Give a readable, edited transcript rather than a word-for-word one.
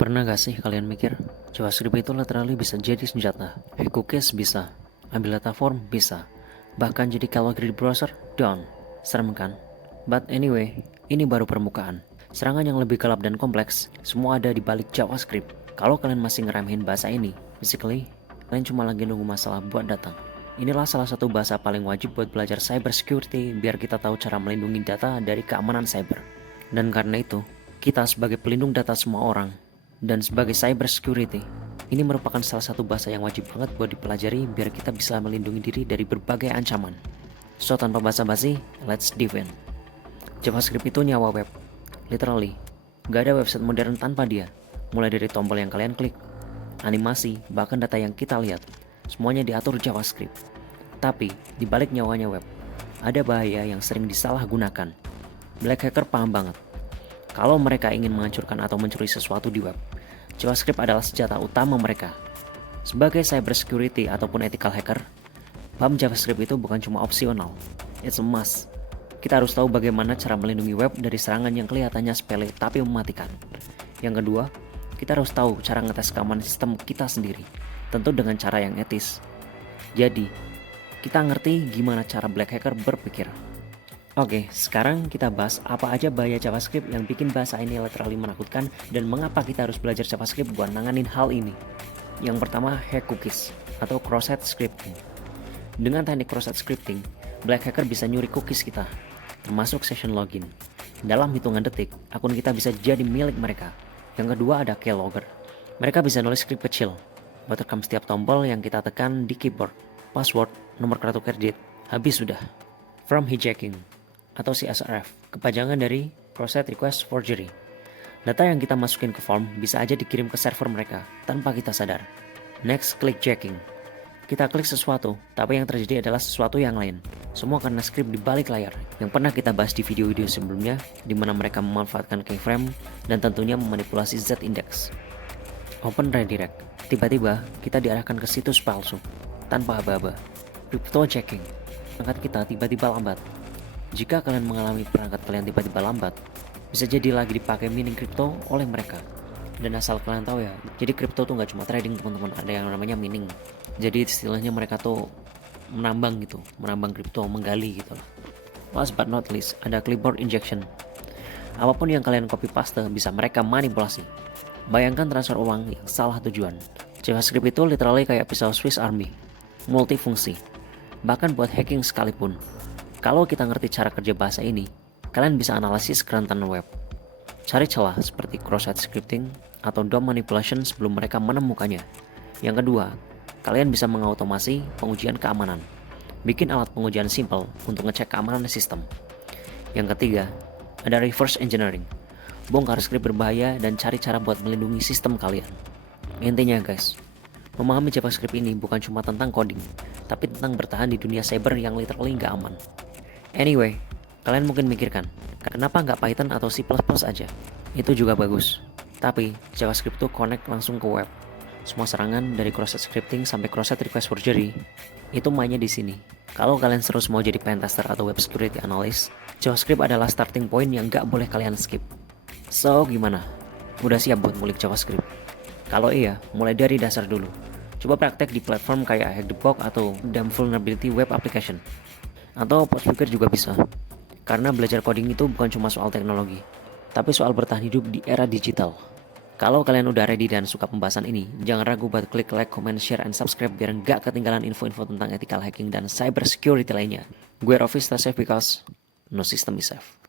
Pernah gak sih kalian mikir, JavaScript itu literally bisa jadi senjata? Hack cookies bisa, ambil data form bisa, bahkan jadi keylogger di browser, done. Serem kan? But anyway, ini baru permukaan. Serangan yang lebih gelap dan kompleks, semua ada di balik JavaScript. Kalau kalian masih ngeremehin bahasa ini, basically, kalian cuma lagi nunggu masalah buat datang. Inilah salah satu bahasa paling wajib buat belajar cybersecurity biar kita tahu cara melindungi data dari keamanan cyber. Dan karena itu, kita sebagai pelindung data semua orang, dan sebagai cybersecurity, ini merupakan salah satu bahasa yang wajib banget buat dipelajari biar kita bisa melindungi diri dari berbagai ancaman. So tanpa basa-basi, let's dive in. JavaScript itu nyawa web. Literally, gak ada website modern tanpa dia. Mulai dari tombol yang kalian klik, animasi, bahkan data yang kita lihat, semuanya diatur JavaScript. Tapi, di balik nyawanya web, ada bahaya yang sering disalahgunakan. Black hacker paham banget. Kalau mereka ingin menghancurkan atau mencuri sesuatu di web, JavaScript adalah senjata utama mereka. Sebagai cybersecurity ataupun ethical hacker, paham JavaScript itu bukan cuma opsional, it's a must. Kita harus tahu bagaimana cara melindungi web dari serangan yang kelihatannya sepele tapi mematikan. Yang kedua, kita harus tahu cara ngetes keamanan sistem kita sendiri, tentu dengan cara yang etis. Jadi, kita ngerti gimana cara black hacker berpikir. Oke, sekarang kita bahas apa aja bahaya JavaScript yang bikin bahasa ini literally menakutkan dan mengapa kita harus belajar JavaScript buat nanganin hal ini. Yang pertama, hack cookies atau cross-site scripting. Dengan teknik cross-site scripting, black hacker bisa nyuri cookies kita, termasuk session login. Dalam hitungan detik, akun kita bisa jadi milik mereka. Yang kedua ada keylogger. Mereka bisa nulis script kecil, buat rekam setiap tombol yang kita tekan di keyboard, password, nomor kartu kredit, habis sudah. From hijacking atau CSRF, kepanjangan dari Cross-Site Request Forgery. Data yang kita masukin ke form bisa aja dikirim ke server mereka tanpa kita sadar. Next, click checking. Kita klik sesuatu, tapi yang terjadi adalah sesuatu yang lain. Semua karena script di balik layar yang pernah kita bahas di video-video sebelumnya, di mana mereka memanfaatkan keyframe dan tentunya memanipulasi Z-index. Open redirect. Tiba-tiba kita diarahkan ke situs palsu tanpa aba-aba. Crypto checking. Perangkat kita tiba-tiba lambat. Jika kalian mengalami perangkat kalian tiba-tiba lambat, bisa jadi lagi dipakai mining crypto oleh mereka. Dan asal kalian tahu ya, jadi crypto tuh nggak cuma trading teman-teman, ada yang namanya mining. Jadi istilahnya mereka tuh menambang gitu, menambang crypto, menggali gitu lah. Last but not least, ada clipboard injection. Apapun yang kalian copy paste bisa mereka manipulasi. Bayangkan transfer uang yang salah tujuan. JavaScript itu literally kayak pisau Swiss Army, multifungsi. Bahkan buat hacking sekalipun. Kalau kita ngerti cara kerja bahasa ini, kalian bisa analisis kerentanan web. Cari celah seperti cross-site scripting atau DOM manipulation sebelum mereka menemukannya. Yang kedua, kalian bisa mengautomasi pengujian keamanan. Bikin alat pengujian simple untuk ngecek keamanan sistem. Yang ketiga, ada reverse engineering. Bongkar script berbahaya dan cari cara buat melindungi sistem kalian. Intinya guys, memahami JavaScript ini bukan cuma tentang coding, tapi tentang bertahan di dunia cyber yang literally nggak aman. Anyway, kalian mungkin mikirkan, kenapa nggak Python atau C++ aja? Itu juga bagus. Tapi, JavaScript tuh connect langsung ke web. Semua serangan dari cross-site scripting sampai cross-site request forgery, itu mainnya di sini. Kalau kalian terus mau jadi pentester atau web security analyst, JavaScript adalah starting point yang nggak boleh kalian skip. So, gimana? Udah siap buat ngulik JavaScript? Kalau iya, mulai dari dasar dulu. Coba praktek di platform kayak Hack the Box atau Dumb Vulnerability Web Application. Atau Podspeaker juga bisa. Karena belajar coding itu bukan cuma soal teknologi, tapi soal bertahan hidup di era digital. Kalau kalian udah ready dan suka pembahasan ini, jangan ragu buat klik like, comment, share, and subscribe biar nggak ketinggalan info-info tentang ethical hacking dan cyber security lainnya. Gue Rofi, stay safe because no system is safe.